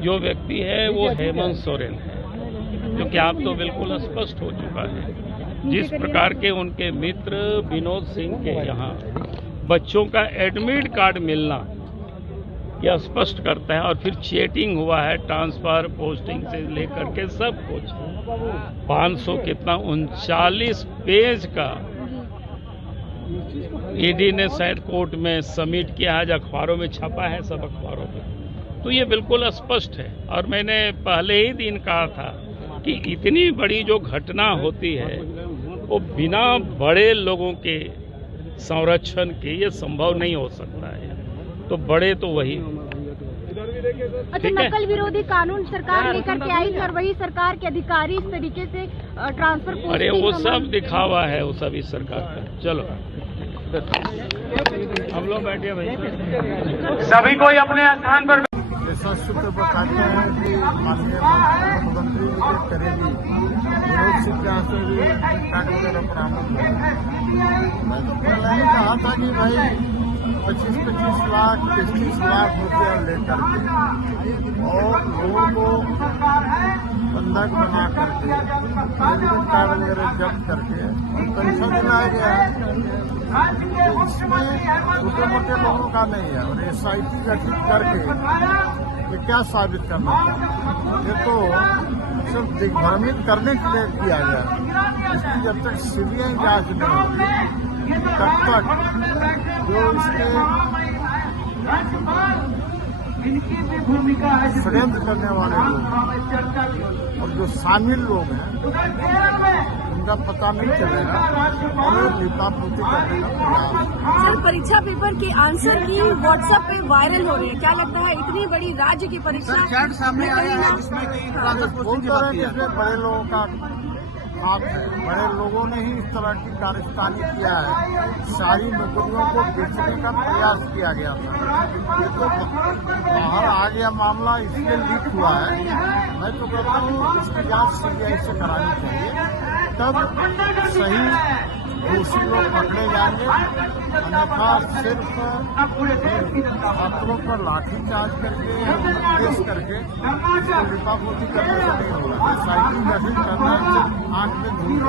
जो व्यक्ति है वो हेमंत सोरेन है, क्योंकि आप तो बिल्कुल स्पष्ट हो चुका है। जिस प्रकार के उनके मित्र विनोद सिंह के यहाँ बच्चों का एडमिट कार्ड मिलना यह स्पष्ट करता है, और फिर चीटिंग हुआ है ट्रांसफर पोस्टिंग से लेकर के सब कुछ। 500 कितना 39 पेज का ईडी ने शायद कोर्ट में सबमिट किया है, अखबारों में छपा है, सब अखबारों में। तो ये बिल्कुल स्पष्ट है। और मैंने पहले ही दिन कहा था कि इतनी बड़ी जो घटना होती है वो बिना बड़े लोगों के संरक्षण के ये संभव नहीं हो सकता है। तो बड़े तो वही। अच्छा, नकल विरोधी कानून सरकार लेकर के आई थी और वही सरकार के अधिकारी इस तरीके से ट्रांसफर पोस्टिंग। अरे वो सब दिखावा है, वो सब इस सरकार का। चलो हम लोग बैठे भाई, सभी कोई अपने स्थान पर। ऐसा सूत्र बताते हैं कि माननीय मुख्यमंत्री जी के करीबी विनोद सिंह के यहाँ से भी कार्ड वगैरह बरामद हुआ। मैं तो पहले ही कहा था कि भाई 25-25 लाख 30 लाख रुपया लेकर के और लोगों को बंधक बना करके एडमिट कार्ड वगैरह जब्त करके पैसा दिलाया गया है। तो इसमें छोटे मोटे लोगों का नहीं है। और SIT गठित करके ये क्या साबित करना था? ये तो सिर्फ दिग्भ्रमित करने के लिए किया गया। इसकी जब तक CBI जांच नहीं होगी तब तक जो इसके षड्यंत्र करने वाले लोग और जो शामिल लोग हैं उनका पता नहीं चलेगा और लिपापोती करने का प्रयास। सर, परीक्षा पेपर के आंसर की व्हाट्सएप पे वायरल हो रही है, क्या लगता है इतनी बड़ी राज्य की परीक्षा चैट सामने आया है जिसमें इसमें बड़े लोगों का हाथ है। बड़े लोगों ने ही इस तरह की कार्यस्थानी किया है। सारी नौकरियों को बेचने का प्रयास किया गया था। ये तो बाहर आ गया मामला, इसलिए लीक हुआ है। मैं तो कहता हूँ इसकी जांच CBI से करानी चाहिए, तब सही दोषी लोग पकड़े जाएंगे। अन्यथा सिर्फ छात्रों पर लाठीचार्ज करके या केस करके इसको लिपापोती करने से नहीं होगा। SIT गठित करना सिर्फ आंख में धूल।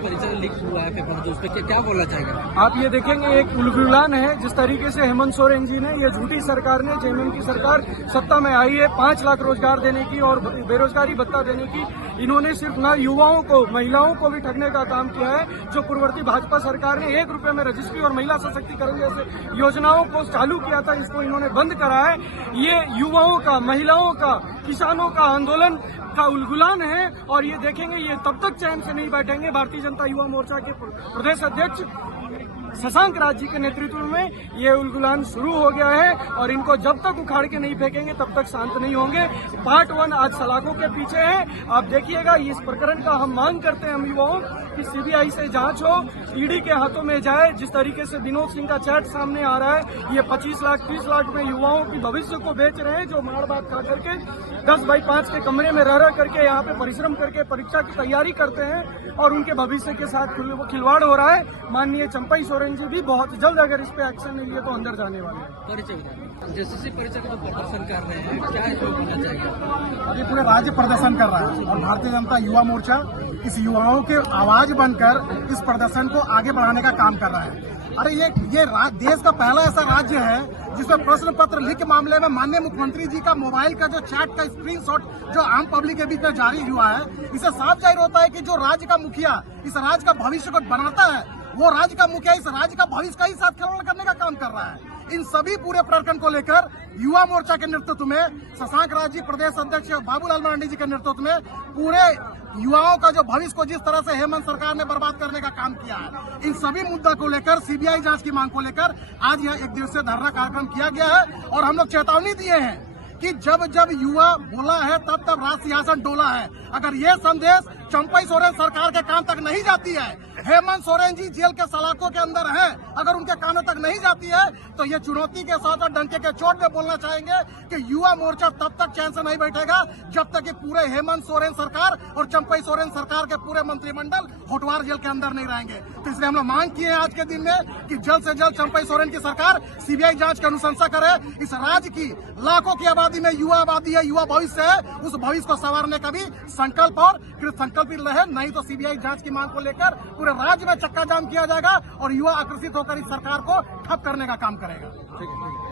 परीक्षा लीक हुआ है पेपर, जो उस पर क्या बोलना चाहेगा आप? ये देखेंगे एक उलगुलान है जिस तरीके से हेमंत सोरेन जी ने, ये झूठी सरकार ने, जेएमएम की सरकार सत्ता में आई है 5 लाख रोजगार देने की और बेरोजगारी भत्ता देने की। इन्होंने सिर्फ न युवाओं को, महिलाओं को भी ठगने का काम किया है। जो पूर्ववर्ती भाजपा सरकार ने 1 रुपए में रजिस्ट्री और महिला सशक्तिकरण जैसे योजनाओं को चालू किया था, इसको इन्होंने बंद करा है। ये युवाओं का, महिलाओं का, किसानों का आंदोलन का उलगुलान है। और ये देखेंगे ये तब तक चैन से नहीं बैठेंगे। भारतीय जनता युवा मोर्चा के प्रदेश अध्यक्ष शशांक राज जी के नेतृत्व में ये उलगुलान शुरू हो गया है और इनको जब तक उखाड़ के नहीं फेंकेंगे तब तक शांत नहीं होंगे। पार्ट 1 आज सलाखों के पीछे है। आप देखिएगा इस प्रकरण का हम मांग करते हैं, हम युवाओं कि CBI से जांच हो, ईडी के हाथों में जाए। जिस तरीके से विनोद सिंह का चैट सामने आ रहा है, ये 25 लाख 30 लाख में युवाओं की भविष्य को बेच रहे हैं, जो मार बात खा करके 10x5 के कमरे में रह करके यहाँ पे परिश्रम करके परीक्षा की तैयारी करते हैं और उनके भविष्य के साथ खिलवाड़ हो रहा है। माननीय चंपई सोरेन जी भी बहुत जल्द अगर इस पे एक्शन नहीं लिए तो अंदर जाने वाले हैं। परिचय जैसे परीक्षा का प्रदर्शन कर रहे हैं, क्या इसमें बोलना चाहिए? ये पूरे राज्य प्रदर्शन कर रहा है और भारतीय जनता युवा मोर्चा इस युवाओं के आवाज बनकर इस प्रदर्शन को आगे बढ़ाने का काम कर रहा है। अरे ये देश का पहला ऐसा राज्य है जिसमें प्रश्न पत्र लीक के मामले में माननीय मुख्यमंत्री जी का मोबाइल का जो चैट का स्क्रीनशॉट जो आम पब्लिक के बीच में जारी हुआ है, इससे साफ जाहिर होता है कि जो राज्य का मुखिया इस राज्य का भविष्य को बनाता है, वो राज्य का मुखिया इस राज्य का भविष्य का ही साथ खिलवाड़ करने का काम कर रहा है। इन सभी पूरे प्रकरण को लेकर युवा मोर्चा के नेतृत्व में शशांक राज जी प्रदेश अध्यक्ष बाबूलाल मरांडी जी के नेतृत्व में पूरे युवाओं का जो भविष्य को जिस तरह से हेमंत सरकार ने बर्बाद करने का काम किया है, इन सभी मुद्दा को लेकर CBI जांच की मांग को लेकर आज यह 1 दिवसीय धरना कार्यक्रम किया गया है। और हम लोग चेतावनी दिए हैं कि जब जब युवा बोला है तब तब राज सिंहासन डोला है। अगर ये संदेश चंपई सोरेन सरकार के कान तक नहीं जाती है, हेमंत सोरेन जी जेल के सलाखों के अंदर हैं, अगर उनके कानों तक नहीं जाती है तो ये चुनौती के साथ और डंके के चोट में बोलना चाहेंगे कि युवा मोर्चा तब तक चैन से नहीं बैठेगा जब तक कि पूरे हेमंत सोरेन सरकार और चंपई सोरेन सरकार के पूरे मंत्रिमंडल होटवार जेल के अंदर नहीं रहेंगे। तो इसलिए हम लोग मांग किए हैं आज के दिन में कि जल्द से जल्द चंपई सोरेन की सरकार सीबीआई जांच की अनुशंसा करे। इस राज्य की लाखों की आबादी में युवा आबादी है, युवा भविष्य है, उस भविष्य को संवारने का भी संकल्प और कृत संकल्पित रहे, नहीं तो सीबीआई जांच की मांग को लेकर पूरे राज्य में चक्का जाम किया जाएगा और युवा आकर्षित होकर इस सरकार को ठप करने का काम करेगा।